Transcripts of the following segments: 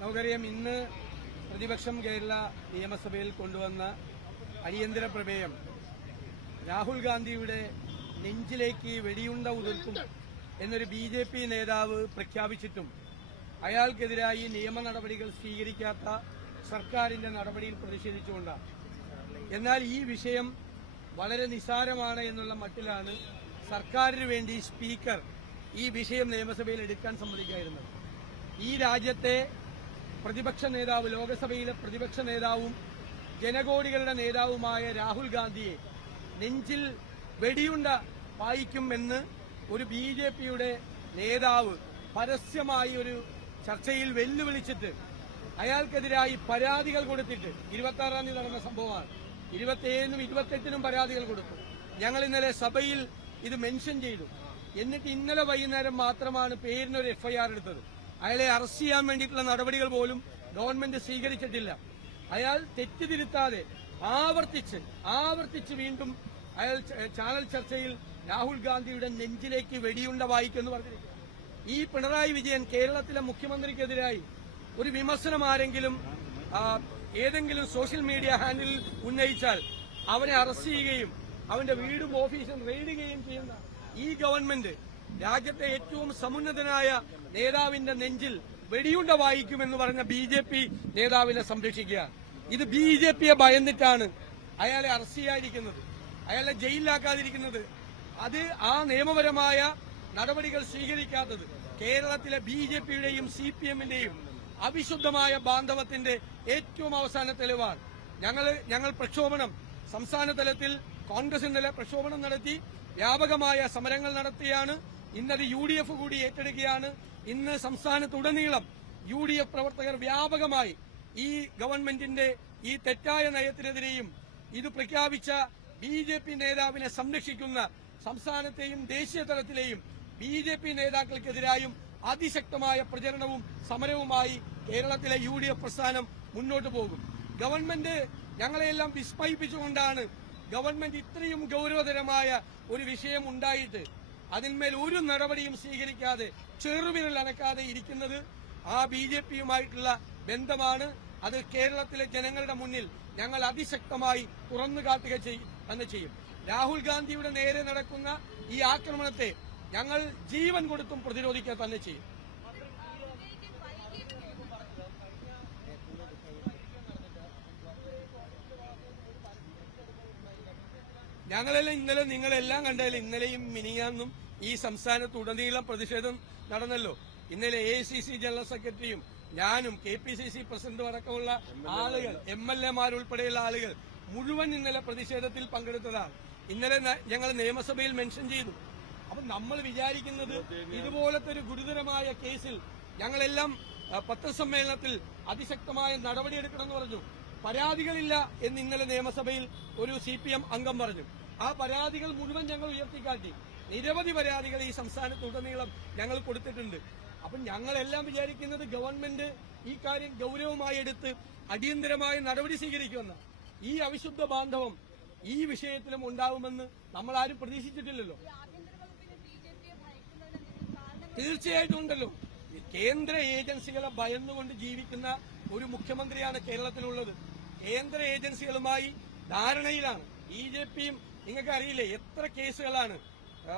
നമുക്കറിയാം, ഇന്ന് പ്രതിപക്ഷം കേരള നിയമസഭയിൽ കൊണ്ടുവന്ന അടിയന്തര പ്രമേയം രാഹുൽ ഗാന്ധിയുടെ നെഞ്ചിലേക്ക് വെടിയുണ്ട ഉതിർക്കും എന്നൊരു BJP നേതാവ് പ്രഖ്യാപിച്ചിട്ടും അയാൾക്കെതിരായി നിയമ നടപടികൾ സ്വീകരിക്കാത്ത സർക്കാരിന്റെ നടപടിയിൽ പ്രതിഷേധിച്ചുകൊണ്ടാണ്. എന്നാൽ ഈ വിഷയം വളരെ നിസ്സാരമാണ് എന്നുള്ള മട്ടിലാണ് സർക്കാരിന് വേണ്ടി സ്പീക്കർ ഈ വിഷയം നിയമസഭയിൽ എടുക്കാൻ സമ്മതിക്കായിരുന്നത്. ഈ രാജ്യത്തെ പ്രതിപക്ഷ നേതാവ്, ലോകസഭയിലെ പ്രതിപക്ഷ നേതാവും ജനകോടികളുടെ നേതാവുമായ രാഹുൽ ഗാന്ധിയെ നെഞ്ചിൽ വെടിയുണ്ട പായിക്കുമെന്ന് ഒരു BJPയുടെ നേതാവ് പരസ്യമായി ഒരു ചർച്ചയിൽ വെല്ലുവിളിച്ചിട്ട് അയാൾക്കെതിരായി പരാതികൾ കൊടുത്തിട്ട് 26-ാം തീയതി നടന്ന സംഭവമാണ്. 27-നും 28-നും പരാതികൾ കൊടുത്തു. ഞങ്ങൾ ഇന്നലെ സഭയിൽ ഇത് മെൻഷൻ ചെയ്തു. എന്നിട്ട് ഇന്നലെ വൈകുന്നേരം മാത്രമാണ് പേരിനൊരു FIR എടുത്തത്. അയാളെ അറസ്റ്റ് ചെയ്യാൻ വേണ്ടിയിട്ടുള്ള നടപടികൾ പോലും ഗവൺമെന്റ് സ്വീകരിച്ചിട്ടില്ല. അയാൾ തെറ്റുതിരുത്താതെ ആവർത്തിച്ച് വീണ്ടും അയാൾ ചാനൽ ചർച്ചയിൽ രാഹുൽ ഗാന്ധിയുടെ നെഞ്ചിലേക്ക് വെടിയുണ്ട വായിക്കുമെന്ന് പറഞ്ഞിരിക്കുന്നു. ഈ പിണറായി വിജയൻ കേരളത്തിലെ മുഖ്യമന്ത്രിക്കെതിരായി ഒരു വിമർശനം ആരെങ്കിലും ഏതെങ്കിലും സോഷ്യൽ മീഡിയ ഹാൻഡിൽ ഉന്നയിച്ചാൽ അവനെ അറസ്റ്റ് ചെയ്യുകയും അവന്റെ വീടും ഓഫീസും റെയ്ഡ് ചെയ്യുകയും ചെയ്യുന്ന ഈ ഗവൺമെന്റ് രാജ്യത്തെ ഏറ്റവും സമുന്നതനായ നേതാവിന്റെ നെഞ്ചിൽ വെടിയുണ്ട വായിക്കുമെന്ന് പറഞ്ഞ BJP നേതാവിനെ സംരക്ഷിക്കുക. ഇത് BJPയെ ഭയന്നിട്ടാണ് അയാളെ അറസ്റ്റ് ചെയ്യാതിരിക്കുന്നത്, അയാളെ ജയിലിലാക്കാതിരിക്കുന്നത്. അത് ആ നിയമപരമായ നടപടികൾ സ്വീകരിക്കാത്തത് കേരളത്തിലെ BJPയുടെയും CPMന്റെയും അവിശുദ്ധമായ ബാന്ധവത്തിന്റെ ഏറ്റവും അവസാന തെളിവാണ്. ഞങ്ങൾ പ്രക്ഷോഭണം സംസ്ഥാന തലത്തിൽ കോൺഗ്രസ് ഇന്നലെ പ്രക്ഷോഭണം നടത്തി, വ്യാപകമായ സമരങ്ങൾ നടത്തിയാണ്. ഇന്നത് UDF കൂടി ഏറ്റെടുക്കുകയാണ്. ഇന്ന് സംസ്ഥാനത്തുടനീളം UDF പ്രവർത്തകർ വ്യാപകമായി ഈ ഗവൺമെന്റിന്റെ ഈ തെറ്റായ നയത്തിനെതിരെയും ഇത് പ്രഖ്യാപിച്ച BJP നേതാവിനെ സംരക്ഷിക്കുന്ന സംസ്ഥാനത്തെയും ദേശീയ തലത്തിലെയും BJP നേതാക്കൾക്കെതിരായും അതിശക്തമായ പ്രചരണവും സമരവുമായി കേരളത്തിലെ UDF പ്രസ്ഥാനം മുന്നോട്ടു പോകും. ഗവൺമെന്റ് ഞങ്ങളെയെല്ലാം വിസ്മയിപ്പിച്ചുകൊണ്ടാണ് ഗവൺമെന്റ് ഇത്രയും ഗൌരവതരമായ ഒരു വിഷയം ഉണ്ടായിട്ട് അതിന്മേൽ ഒരു നടപടിയും സ്വീകരിക്കാതെ ചെറുവിരൽ അനക്കാതെ ഇരിക്കുന്നത്. ആ BJPയുമായിട്ടുള്ള ബന്ധമാണ്. അത് കേരളത്തിലെ ജനങ്ങളുടെ മുന്നിൽ ഞങ്ങൾ അതിശക്തമായി തുറന്നു കാട്ടുക തന്നെ ചെയ്യും. രാഹുൽ ഗാന്ധിയുടെ നേരെ നടക്കുന്ന ഈ ആക്രമണത്തെ ഞങ്ങൾ ജീവൻ കൊടുത്തും പ്രതിരോധിക്കുക തന്നെ ചെയ്യും. ഞങ്ങളെല്ലാം ഇന്നലെ നിങ്ങളെല്ലാം കണ്ടതിൽ ഇന്നലെയും മിനിയാന്നും ഈ സംസ്ഥാനത്തുടനീളം പ്രതിഷേധം നടന്നല്ലോ. ഇന്നലെ AICC ജനറൽ സെക്രട്ടറിയും ഞാനും KPCC പ്രസിഡന്റും അടക്കമുള്ള ആളുകൾ, MLA-മാരുൾപ്പെടെയുള്ള ആളുകൾ മുഴുവൻ ഇന്നലെ പ്രതിഷേധത്തിൽ പങ്കെടുത്തതാണ്. ഇന്നലെ ഞങ്ങൾ നിയമസഭയിൽ മെൻഷൻ ചെയ്തു. അപ്പൊ നമ്മൾ വിചാരിക്കുന്നത് ഇതുപോലത്തെ ഒരു ഗുരുതരമായ കേസിൽ ഞങ്ങളെല്ലാം പത്രസമ്മേളനത്തിൽ അതിശക്തമായ നടപടിയെടുക്കണമെന്ന് പറഞ്ഞു. പരാതികളില്ല എന്ന് ഇന്നലെ നിയമസഭയിൽ ഒരു CPM അംഗം പറഞ്ഞു. ആ പരാതികൾ മുഴുവൻ ഞങ്ങൾ ഉയർത്തിക്കാട്ടി. നിരവധി പരാതികൾ ഈ സംസ്ഥാനത്തുടനീളം ഞങ്ങൾ കൊടുത്തിട്ടുണ്ട്. അപ്പൊ ഞങ്ങളെല്ലാം വിചാരിക്കുന്നത് ഗവൺമെന്റ് ഈ കാര്യം ഗൌരവമായി എടുത്ത് അടിയന്തരമായ നടപടി സ്വീകരിക്കുമെന്ന്. ഈ അവിശുദ്ധ ബാന്ധവം ഈ വിഷയത്തിലും ഉണ്ടാവുമെന്ന് നമ്മൾ ആരും പ്രതീക്ഷിച്ചിട്ടില്ലല്ലോ. തീർച്ചയായിട്ടും ഉണ്ടല്ലോ. കേന്ദ്ര ഏജൻസികളെ ഭയന്നുകൊണ്ട് ജീവിക്കുന്ന ഒരു മുഖ്യമന്ത്രിയാണ് കേരളത്തിലുള്ളത്. കേന്ദ്ര ഏജൻസികളുമായി ധാരണയിലാണ്. BJPയും നിങ്ങൾക്ക് അറിയില്ലേ എത്ര കേസുകളാണ്.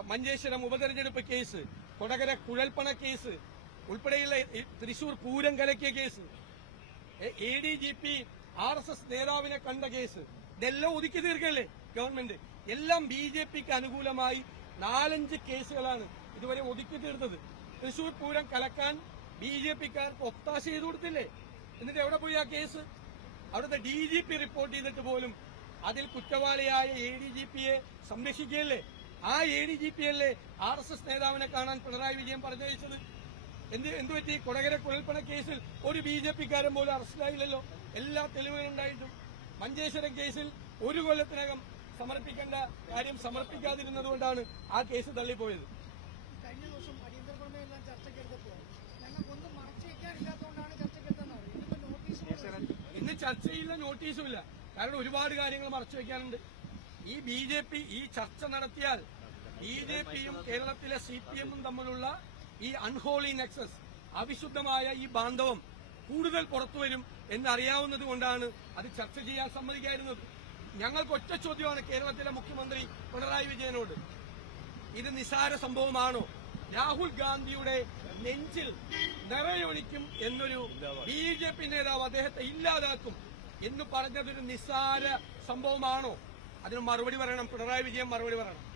മഞ്ചേശ്വരം ഉപതെരഞ്ഞെടുപ്പ് കേസ്, കൊടകര കുഴൽപ്പണ കേസ് ഉൾപ്പെടെയുള്ള തൃശൂർ പൂരം കലക്കിയ കേസ്, ADGP RSS നേതാവിനെ കണ്ട കേസ്, ഇതെല്ലാം ഒതുക്കി തീർക്കല്ലേ ഗവൺമെന്റ്. എല്ലാം BJPക്ക് അനുകൂലമായി 4-5 കേസുകളാണ് ഇതുവരെ ഒതുക്കി തീർത്തത്. തൃശൂർ പൂരം കലക്കാൻ BJPക്കാർക്ക് ഒത്താശ ചെയ്തു കൊടുത്തില്ലേ? എന്നിട്ട് എവിടെ പോയി ആ കേസ്? അവിടുത്തെ DGP റിപ്പോർട്ട് ചെയ്തിട്ട് പോലും അതിൽ കുറ്റവാളിയായ ADGPയെ സംരക്ഷിക്കുകയല്ലേ? ആ ADGPയല്ലേ RSS നേതാവിനെ കാണാൻ പിണറായി വിജയൻ പറഞ്ഞയച്ചത്? എന്തുപറ്റി? കൊടകര കുഴൽപ്പണ കേസിൽ ഒരു BJPക്കാരൻ പോലും അറസ്റ്റിലായില്ലല്ലോ. എല്ലാ തെളിവുകളുണ്ടായിട്ടും. മഞ്ചേശ്വരം കേസിൽ 1 കൊല്ലത്തിനകം സമർപ്പിക്കേണ്ട കാര്യം സമർപ്പിക്കാതിരുന്നതുകൊണ്ടാണ് ആ കേസ് തള്ളിപ്പോയത്. കഴിഞ്ഞ ദിവസം അടിയന്തര പ്രമേയം ചർച്ചയ്ക്കെടുത്തപ്പോൾ ഞങ്ങൾക്കൊന്നും മറച്ചു വെക്കാനില്ലാത്തതുകൊണ്ടാണ് ചർച്ചയ്ക്കെടുത്തത്. ഇന്ന് ചർച്ചയില്ല, നോട്ടീസുമില്ല. കാരണം ഒരുപാട് കാര്യങ്ങൾ മറച്ചു വെക്കാനുണ്ട്. ഈ BJP ഈ ചർച്ച നടത്തിയാൽ BJPയും കേരളത്തിലെ CPMും തമ്മിലുള്ള ഈ അൺഹോളി നെക്സസ്, അവിശുദ്ധമായ ഈ ബാന്ധവം കൂടുതൽ പുറത്തുവരും എന്നറിയാവുന്നത് കൊണ്ടാണ് അത് ചർച്ച ചെയ്യാൻ സമ്മതിക്കായിരുന്നത്. ഞങ്ങൾക്ക് ഒറ്റ ചോദ്യമാണ് കേരളത്തിലെ മുഖ്യമന്ത്രി പിണറായി വിജയനോട്. ഇത് നിസ്സാര സംഭവമാണോ? രാഹുൽ ഗാന്ധിയുടെ നെഞ്ചിൽ നിറയൊഴിക്കും എന്നൊരു BJP നേതാവ് അദ്ദേഹത്തെ ഇല്ലാതാക്കും എന്ന് പറഞ്ഞതൊരു നിസ്സാര സംഭവമാണോ? അതിന് മറുപടി പറയണം. പിണറായി വിജയൻ മറുപടി പറയണം.